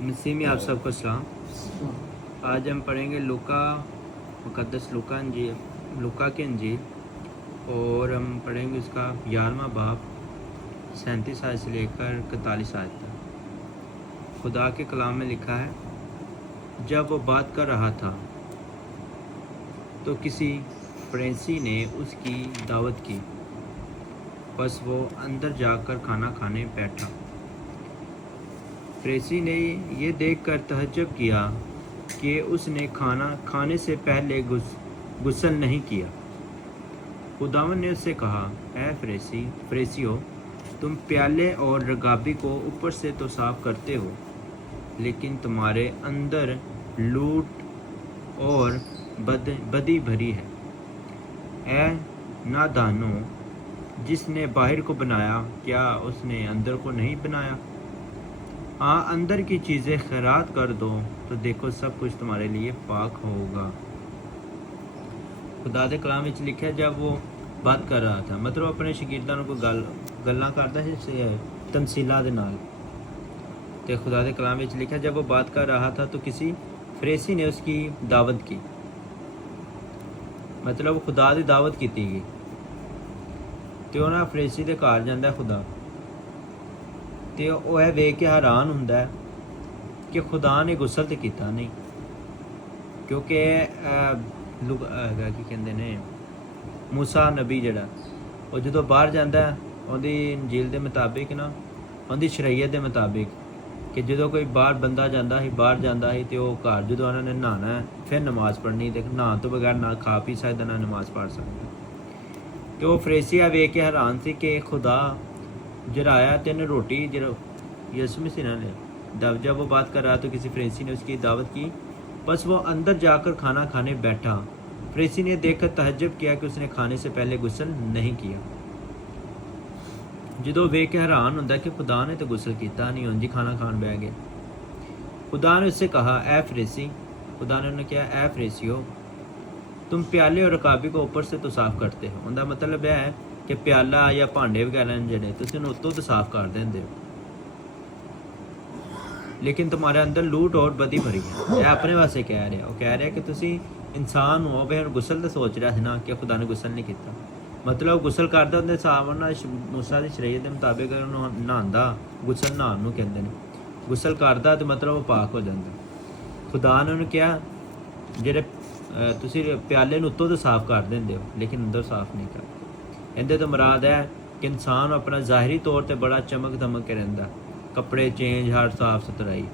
मसीह में आप सबको सलाम। आज हम पढ़ेंगे मुक़द्दस लूका के इंजील, और हम पढ़ेंगे उसका 11वां बाब 37 आयत से लेकर 41 आयत तक। खुदा के कलाम में लिखा है, जब वो बात कर रहा था तो किसी फरीसी ने उसकी दावत की, बस वो अंदर जाकर खाना खाने बैठा। फरीसी ने ये देखकर तहज्जुब किया कि उसने खाना खाने से पहले गुस्ल नहीं किया। खुदावंद ने उससे कहा, ऐ फरीसियों, तुम प्याले और रकाबी को ऊपर से तो साफ करते हो, लेकिन तुम्हारे अंदर लूट और बदी भरी है। ऐ नादानो, जिसने बाहर को बनाया, क्या उसने अंदर को नहीं बनाया? हाँ, अंदर की चीज़ें खैरात कर दो तो देखो सब कुछ तुम्हारे लिए पाक होगा। खुदा दे कलाम विच लिखा है, जब वो बात कर रहा था, मतलब अपने शगिर्दां को गल्लां करदा है तमसीलां दे नाल। ते खुदा दे कलाम विच लिखा है, जब वो बात कर रहा था तो किसी फरीसी ने उसकी दावत की, मतलब खुदा दी दावत की गई। तो ना फरीसी दे घर जांदा खुदा, ਤੇ ਉਹ ਇਹ ਵੇਖ ਕੇ ਹੈਰਾਨ ਹੁੰਦਾ ਹੈ ਕਿ ਖੁਦਾ ਨੇ ਗੁਸਲ ਤੇ ਕੀਤਾ ਨਹੀਂ, ਕਿਉਂਕਿ ਲੋਕ ਹੈਗਾ ਕੀ ਕਹਿੰਦੇ ਨੇ, ਮੂਸਾ ਨਬੀ ਜਿਹੜਾ ਉਹ ਜਦੋਂ ਬਾਹਰ ਜਾਂਦਾ ਉਹਦੀ ਇੰਜੀਲ ਦੇ ਮੁਤਾਬਿਕ ਨਾ, ਉਹਦੀ ਸ਼ਰੀਅਤ ਦੇ ਮੁਤਾਬਿਕ, ਕਿ ਜਦੋਂ ਕੋਈ ਬਾਹਰ ਬੰਦਾ ਜਾਂਦਾ ਸੀ ਤੇ ਉਹ ਘਰ ਜਦੋਂ ਉਹਨਾਂ ਨੇ ਨਹਾਉਣਾ ਫਿਰ ਨਮਾਜ਼ ਪੜ੍ਹਨੀ, ਤੇ ਨਹਾਉਣ ਤੋਂ ਬਗੈਰ ਨਾ ਖਾ ਪੀ ਸਕਦਾ ਨਾ ਨਮਾਜ਼ ਪੜ੍ਹ ਸਕਦਾ। ਤੇ ਉਹ ਫਰੀਸੀ ਆ ਵੇਖ ਕੇ ਹੈਰਾਨ ਸੀ ਕਿ ਖੁਦਾ जराया तेने रोटी यसु मसीह ने जब वो बात कर रहा तो किसी फरीसी ने उसकी दावत की, बस वो अंदर जाकर खाना खाने बैठा। फरीसी ने देखकर तहज्जुब किया कि उसने खाने से पहले गुस्ल नहीं किया। जो वेख के हैरान होंदा कि खुदा ने तो गुस्ल किया नहीं, उंज खाना खान बह गए। खुदा ने उससे कहा, ऐ फरीसी, खुदा ने उन्हें कहा, ऐ फरीसियो, तुम प्याले और रकाबी को ऊपर से तो साफ करते हो। उनका मतलब यह है कि प्याला या भांडे वगैरह ਜਿਹੜੇ ਤੁਸੀਂ ਉੱਤੋਂ ਤੋਂ ਸਾਫ਼ ਕਰ ਦਿੰਦੇ ਹੋ, ਲੇਕਿਨ ਤੁਹਾਡੇ ਅੰਦਰ ਲੂਟ ਔਰ ਬਦੀ ਭਰੀ ਹੈ। ਇਹ ਆਪਣੇ ਵਾਸਤੇ ਕਹਿ ਰਿਹਾ, ਉਹ ਕਹਿ ਰਿਹਾ ਕਿ ਤੁਸੀਂ ਇਨਸਾਨ ਹੋ, ਬਈ ਹੁਣ ਗੁਸਲ ਦਾ ਸੋਚ ਰਿਹਾ ਸੀ ਨਾ ਕਿ ਖੁਦਾ ਨੇ ਗੁਸਲ ਨਹੀਂ ਕੀਤਾ, ਮਤਲਬ ਗੁਸਲ ਕਰਦਾ ਉਹਦੇ ਹਿਸਾਬ ਨਾਲ ਮੂਸਾ ਦੀ ਸ਼ਰੀਅਤ ਦੇ ਮੁਤਾਬਿਕ ਉਹਨੂੰ ਨਹਾਉਂਦਾ, ਗੁਸਲ ਨਹਾਉਣ ਨੂੰ ਕਹਿੰਦੇ ਨੇ, ਗੁਸਲ ਕਰਦਾ ਤੇ ਮਤਲਬ ਉਹ ਪਾਕ ਹੋ ਜਾਂਦਾ। ਖੁਦਾ ਨੇ ਉਹਨੂੰ ਕਿਹਾ, ਜਿਹੜੇ ਤੁਸੀਂ ਪਿਆਲੇ ਨੂੰ ਉੱਤੋਂ ਤੋਂ ਸਾਫ਼ ਕਰ ਦਿੰਦੇ ਹੋ ਲੇਕਿਨ ਅੰਦਰ ਸਾਫ਼ ਨਹੀਂ ਕਰਦੇ। ਇਹਦੇ ਤੋਂ ਮੁਰਾਦ ਹੈ ਕਿ ਇਨਸਾਨ ਆਪਣਾ ਜ਼ਾਹਿਰੀ ਤੌਰ ਤੇ ਬੜਾ ਚਮਕ ਦਮਕ ਕੇ ਰਹਿੰਦਾ, ਕੱਪੜੇ ਚੇਂਜ, ਹਰ ਸਾਫ਼ ਸੁਥਰਾਈ,